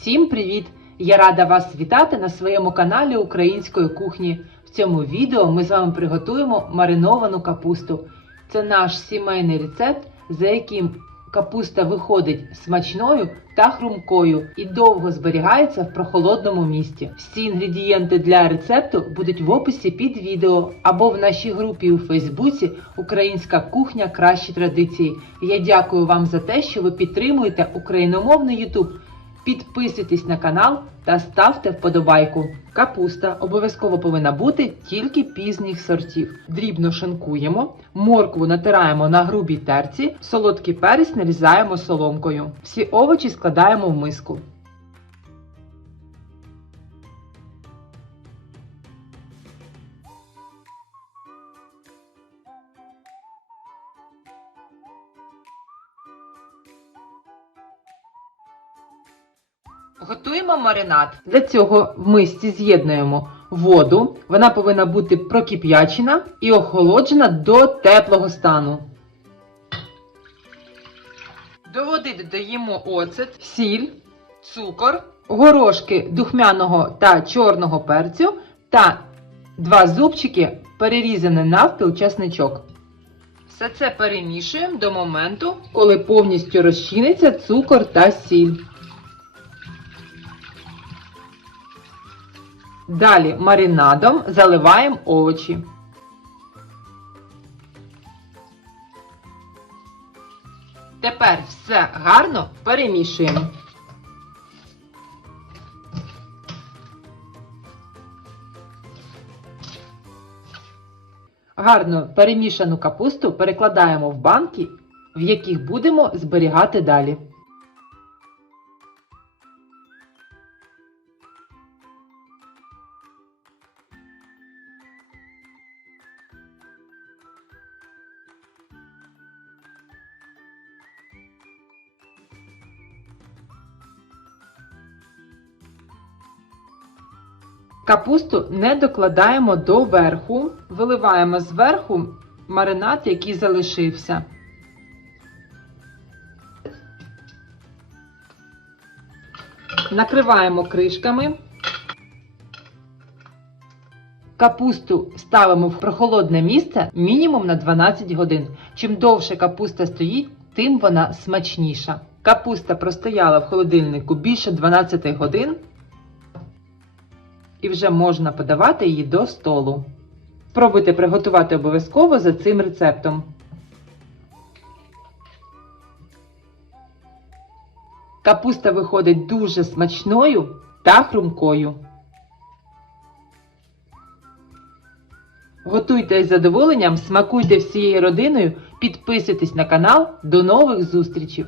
Всім привіт! Я рада вас вітати на своєму каналі Української кухні. В цьому відео ми з вами приготуємо мариновану капусту. Це наш сімейний рецепт, за яким капуста виходить смачною та хрумкою і довго зберігається в прохолодному місті. Всі інгредієнти для рецепту будуть в описі під відео або в нашій групі у Фейсбуці Українська кухня кращі традиції. Я дякую вам за те, що ви підтримуєте україномовний YouTube. Підписуйтесь на канал та ставте вподобайку. Капуста обов'язково повинна бути тільки пізніх сортів. Дрібно шинкуємо, моркву натираємо на грубій терці, солодкий перець нарізаємо соломкою. Всі овочі складаємо в миску. Готуємо маринад. Для цього в мисці з'єднуємо воду. Вона повинна бути прокип'ячена і охолоджена до теплого стану. До води додаємо оцет, сіль, цукор, горошки духмяного та чорного перцю та два зубчики перерізаний навпіл чесничок. Все це перемішуємо до моменту, коли повністю розчиниться цукор та сіль. Далі маринадом заливаємо овочі. Тепер все гарно перемішуємо. Гарно перемішану капусту перекладаємо в банки, в яких будемо зберігати далі. Капусту не докладаємо до верху, виливаємо зверху маринад, який залишився. Накриваємо кришками. Капусту ставимо в прохолодне місце мінімум на 12 годин. Чим довше капуста стоїть, тим вона смачніша. Капуста простояла в холодильнику більше 12 годин і вже можна подавати її до столу. Спробуйте приготувати обов'язково за цим рецептом. Капуста виходить дуже смачною та хрумкою. Готуйте з задоволенням, смакуйте всією родиною, підписуйтесь на канал. До нових зустрічей!